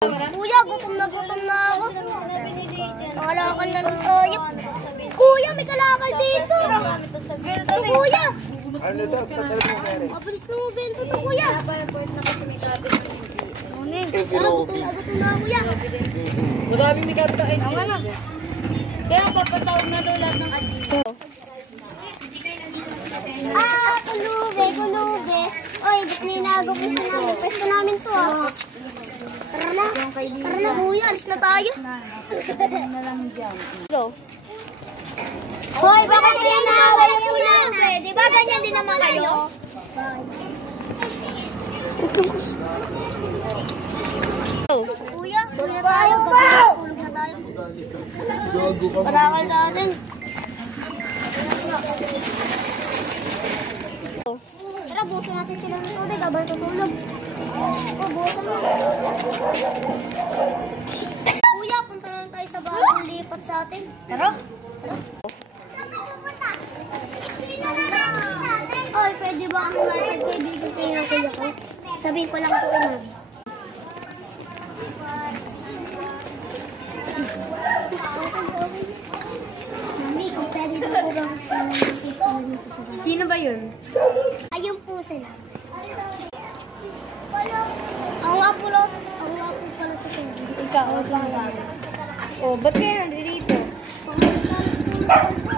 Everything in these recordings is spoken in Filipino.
Kuya, gutom na ako. Kalakal na lang tayo. Kuya, may kalakal dito. Ito, kuya. Ano ito? Mabilis na mo, bento to, kuya. Gutom na, kuya. Maraming ni Karta. Kaya papatawag na daw lahat ng adito. Kulubi. Oy, ba't ninagaw pwesto namin? Pwesto namin to, ah. Tara na, kuya. Alis na tayo. Go. Hoy, bakit kayo naaway yung kulubi? Di ba ganyan din naman kayo? Kuya, tulog na tayo. Tulog na tayo. Parakal natin. Tara, buso natin sila ng tubig. Habang tutulog. Buso mo. Kuya, punta na lang tayo sa bagong lipat sa atin. Tara. Oy, pwede ba kami makipag-kaibigan sa'yo ng kuya ko? Sabihin ko lang po, ma'am. Mami, kung pwede na po ba Sino ba yun? ayun po sila. Ako nga po pala sa sila. Ikaw, lang. Oh, ba't kayo nandito?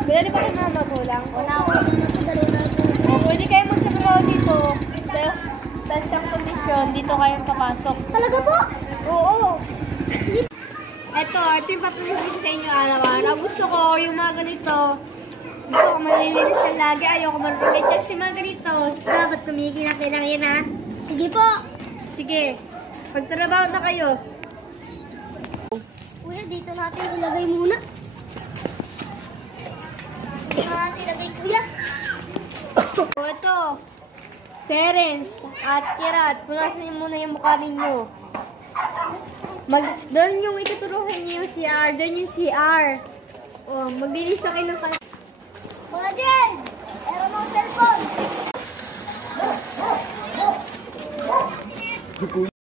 Pwede ba kayo mga magulang? Wala ako na ito, dalawa na ito. Oh, pwede kayo magsatrabaho dito. Sa isang kondisyon, dito kayong papasok. Talaga po? Oo. Ito yung papalisin ko sa inyo araw-araw. Gusto ko yung mga ganito. Gusto ko malilinis siya lagi. Ayoko marumit. Kasi mga ganito, dapat kumigil na kailangan yan, ha? Sige po. Sige. Pagtrabaho na kayo. Kuya, dito natin ilagay muna. Dito natin ilagay, kuya. O ito. Terence at Kirat. Punasan niyo muna yung mukha ninyo. Doon yung ituturuhin niyo yung CR. Doon yung CR. O, maglinis na kayo ng